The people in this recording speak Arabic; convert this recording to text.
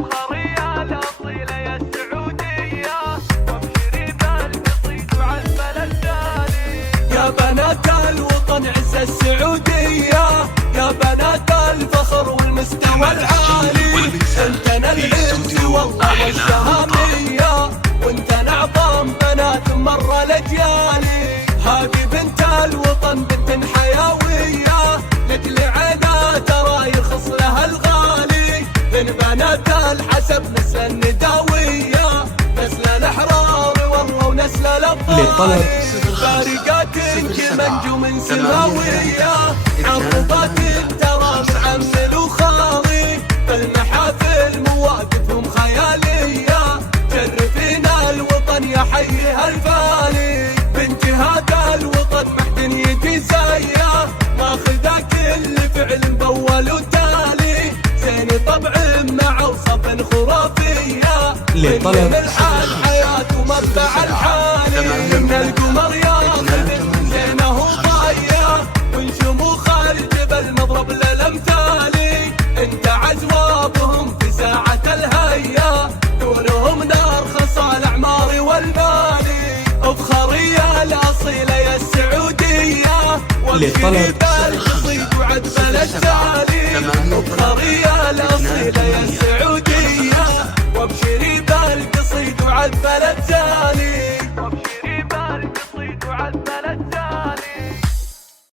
افخرية الاصيلة يا السعودية، وابشري بالقصيد وعزم التالي. يا بنات الوطن عز السعودية، يا بنات الفخر والمستوى العالي، انتنا العز والله والشهامية، وانتنا اعظم بنات مر الاجيالي. هذه بنت الوطن بنت حيوية، مثل عينها ترى يرخص لها الغالي، من بنات الحسب نسل النداوية، نسل الاحرار والله ونسل الابطال، فارقات كمنجوم سماوية، عربات ترى محمل وخالي، بالمحافل مواقفهم خيالية، شرفينا الوطن يا حيها الفالي، بنت هذا الوطن محد يجي زيه، ماخذه كل فعل مبول وتالي، زين طبع مع وصف خرافية، لطلب الحال حياته مبدع الحالي، من القمر ياخذ زينه وضايع، ونشموخ الجبل نضرب للامثالي، انت عزوابهم في ساعة الهيا، دونهم نرخص الاعمار والمالي، افخرية الاصيلة يا السعودية، وابشري بالقصيد وعد التالي، افخرية